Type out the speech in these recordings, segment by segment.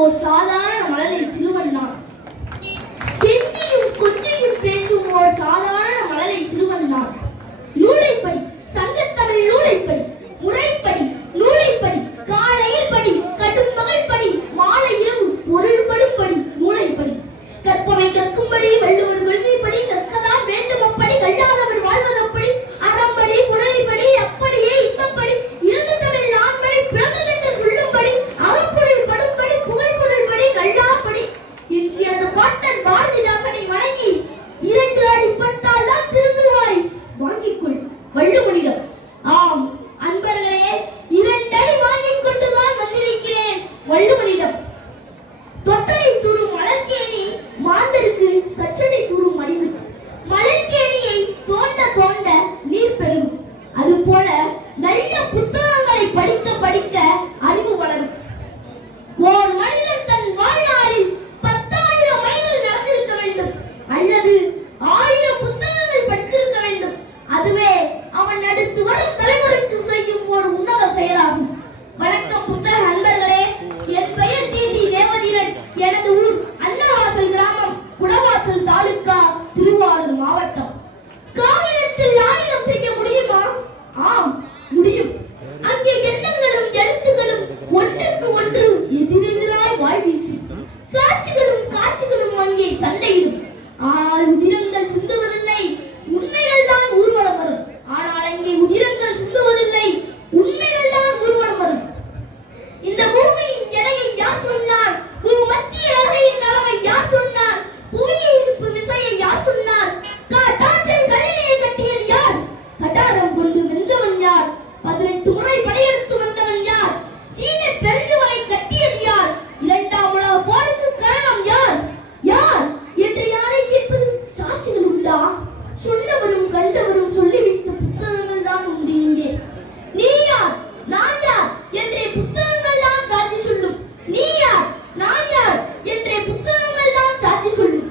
ஓர் சாதாரண மழலை சிறுவன் நான். கெஞ்சியும் கொஞ்சியும் பேசும் ஓர் சாதாரண மழலை சிறுவன் நான். நூலைப்படி, சங்கத்தமிழ் நூலைப்படி, முறைப்படி, நூலைப்படி, காலையில் படி, கடும் மகள் படி, மாலை இரவு பொருள்படும் படி, நூலைப்படி. கற்பவை கற்கும்படி, வள்ளுவர் கொள்கைப்படி, கற்கதான் வேண்டும் அப்படி, கல்லாதவர் வாழ்வதப்படி, அறம்படி, பொருளைப்படி, அப்படியே இன்பப்படி, இறந்த தமிழ் நான்மறை பிறந்ததென்று சொல்லும்படி, அகப்பொருள் படும்படி, புகழ்பொருள் படி, கல்லாப்படி என்று அந்த பாட்டன் பாரதிதாசனை வணங்கி 2 அடி பட்டால் தான் திருந்துவாய், வாங்கிக்கொள் வள்ளுவனிடம். ஆம் அன்பர்களே, 2 அடி வாங்கிக் கொண்டுதான் வந்திருக்கிறேன் வள்ளுவனிடம். தொட்டனை தூரும் மலர்கேணி மாந்தருக்கு கற்றனை தூரும் அறிவு. மலர்கேணியை தோண்ட தோண்ட நீர் பெறும். அதுபோல நல்ல புத்தகங்களை படிக்க படிக்க அறிவு வளரும். ஓர் மனிதன் தன் வாழ்நாளில் 10,000 மைல்கள் நடந்திருக்க வேண்டும், அல்லது 1000 புத்தகங்கள் படித்திருக்க வேண்டும். அதுவே அவன் அடுத்து வரும் தலைமுறைக்கு செய்யும் ஒரு உன்னத செயலாகும். வணக்கம் புத்தக அன்பர்களே, என் பெயர் டி.டி. தேவதீரன். எனது ஊர் அன்னவாசல் கிராமம், குடவாசல் தாலுகா, திருவாரூர் மாவட்டம். காகிதத்தில் ஆயுதம் செய்ய முடியுமா? ஆம், முடியும். அங்கே எண்ணங்களும் எழுத்துகளும் ஒன்றுக்கு ஒன்று எதிரெதிராய் வாய் வீசும். சாட்சிகளும் காட்சிகளும் அங்கே சண்டையிடும். ஆனால் உதிரங்கள் சிந்துவதில்லை, உண்மைகள் தான் ஊர்வலம் வரும். ஆனால் அங்கே உதிரங்கள் சிந்துவதில்லை, உண்மைகள் தான் ஊர்வலம் வரும். இந்த பூமியின் எடையை யார் சொன்னார்? மத்திய ரகையின் அளவை யார் சொன்னார்? புவியை ஈர்ப்பு விசையை யார் சொன்னார்? காட்டாற்றில் கல்லினை கட்டியது யார்? கடாரம் கொண்டு வென்றவன் யார்? 18 முறை படையெடுத்து வந்தவன் யார்? சீன பெருஞ்சுவரை கட்டியது யார்? 2ஆம் உலக போருக்கு காரணம் யார்? யார் என்று யாரை கேட்பது? சாட்சிகள் உண்டா? சொன்னவரும் கண்டவரும் சொல்லி வைத்த புத்தகங்கள் தான் உண்டு இங்கே. நீ யார், நான் யார் என்றே புத்தகங்கள் தான் சாட்சி சொல்லும். நீ யார், நான் யார் என்றே புத்தகங்கள் தான் சாட்சி சொல்லும்.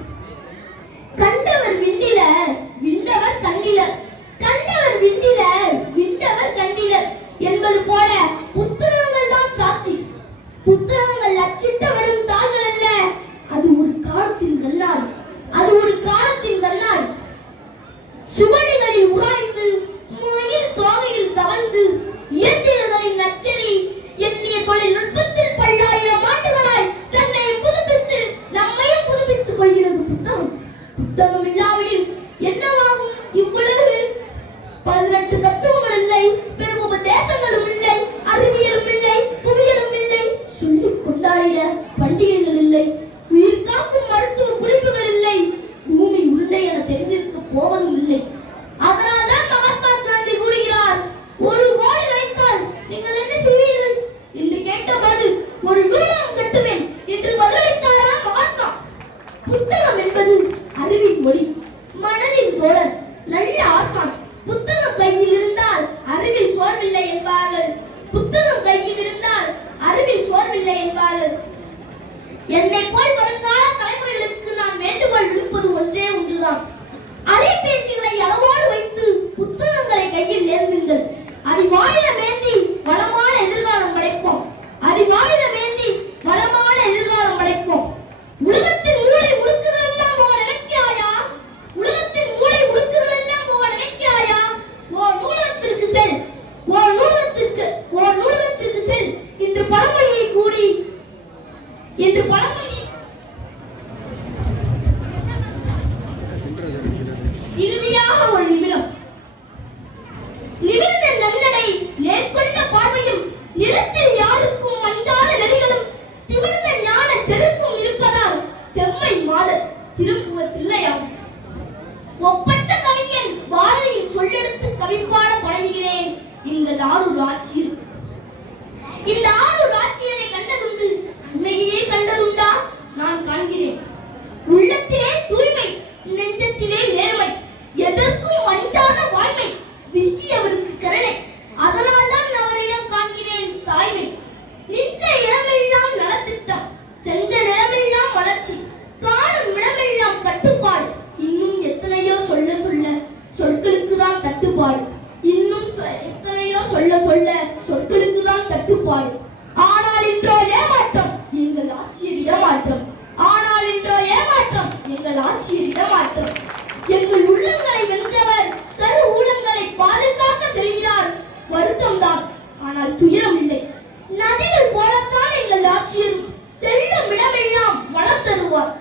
கண்டவர் விண்ணிலர், விண்டவர் கண்ணிலர். கண்டவர் விண்ணிலர், விண்டவர் கண்ணிலர் என்பது போல புத்தகங்கள் தான் சாட்சி. புத்தகங்கள் அச்சிட்ட வரும் தாள்கள் அல்ல, அது ஒரு காலத்தின் கண்ணாடி. அது ஒரு காலத்தின் கண்ணாடி. சுவடிகளில் உராய்ந்து, மொழியில் தோகையில் தவழ்ந்து, இயந்திரங்களின் நச்சரி எண்ணிய தொழில்நுட்பத்தில் 10,000 ஆண்டுகளாய் தன்னை புதுப்பித்து நம்மையும் புதுப்பித்துக் கொள்கிறது புத்தகம். புத்தகம் இல்லாவிடில் என்னவாகும் இவ்வுலகு? 18 தத்துவங்கள் இல்லை, பெருமுபதேசங்களும் இல்லை, அறிவியலும் இல்லை, புவியியலும் இல்லை, சொல்லிக் கொண்டாடிட பண்டிகைகள் இல்லை, உயிர் காக்கும் மருத்துவ குறிப்புகள் இல்லை, பூமி உருண்டை என தெரிந்திருக்க போவதும் இல்லை. அதனால்தான் மகாத்மா காந்தி கூறுகிறார், ஒரு கோடி கிடைத்தால் நீங்கள் என்ன செய்வீர்கள் என்று கேட்டபோது ஒரு நூலகம் கட்டுவேன் என்று பதிலளித்தாரா மகாத்மா. புத்தகம் என்பது அறிவின் மொழி, மனதின் தோழர், நல்ல ஆசான். புத்தகம் கையில் இருந்தால் அறிவில் சோர்வில்லை என்பார்கள். புத்தகம் கையில் இருந்தால் அறிவில் சோர்வில்லை என்பார்கள். என்னை போல் வருங்கால தலைமுறைகளுக்கு நான் வேண்டுகோள் விடுப்பது ஒன்றே ஒன்றுதான். அலைபேசிகளை அளவோடு வைத்து புத்தகங்களை கையில் ஏந்துங்கள். அறிவாயுதம் ஏந்தி வளமான எதிர்காலம் படைப்போம். அறிவாயுதம் ஏந்தி வளமான எதிர்காலம் படைப்போம். உலகத்தின் மூளை முடுக்குகள் எல்லாம் போக நினைக்கிறாயா? உலகத்தின் மூளை முடுக்குகள் எல்லாம் போக நினைக்கிறாயா? ஓர் நூலகத்திற்கு செல், ஓர் நூலகத்திற்கு செல் என்று பழமொழியை கூறி இறுதியாக ஒரு நிமிடம். நிமிர்ந்த நன்னடை, நேர்கொண்ட பார்வையும், நிலத்தில் யாருக்கும் அஞ்சாத நெறிகளும், திமிர்ந்த ஞான செருக்கும் இருப்பதால் செம்மை மாதர் திரும்புவதில்லையாம். ஒப்பற்ற கவிஞன் பாரதியின் சொல்லெடுத்து கவிப்பாட தொடங்குகிறேன். எங்கள் ஆரூர் ஆட்சியில். இந்த ஆரூர் ஆட்சியரை கண்டதுண்டு, அன்னையே கண்டதுண்டா? வருத்தம்தான், ஆனால் துயரம் இல்லை. நதிகள் போலத்தான் எங்கள் ஆட்சியரும் செல்லும் இடமெல்லாம் வளம் தருவார்.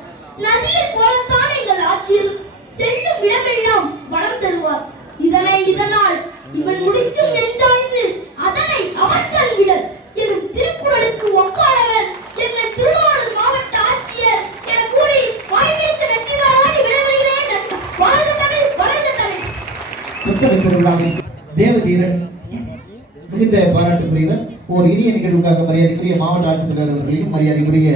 நதிகள் போலத்தான் எங்கள் ஆட்சியரும் செல்லும் இடமெல்லாம் வளம் தருவார். இதனால் இவன் முடிக்கும் நெஞ்சாய்ந்து அதனை அவன் கண்விடல் எனும் திருக்குறளுக்கு ஒப்பானவர் எங்கள் திருவாரூர் மாவட்ட ஆட்சியர் என கூறி வாய்ப்பிற்கு நன்றி பாராட்டி விடைபெறுகிறேன். வாழ்க தமிழ், வளர்க தமிழ். புத்தகத் தேவதீரன் மிகுந்த பாராட்டுக்குரியவர். ஓர் இனிய நிகழ்வுக்காக மரியாதைக்குரிய மாவட்ட ஆட்சித்தலைவர் அவர்களையும் மரியாதைக்குரிய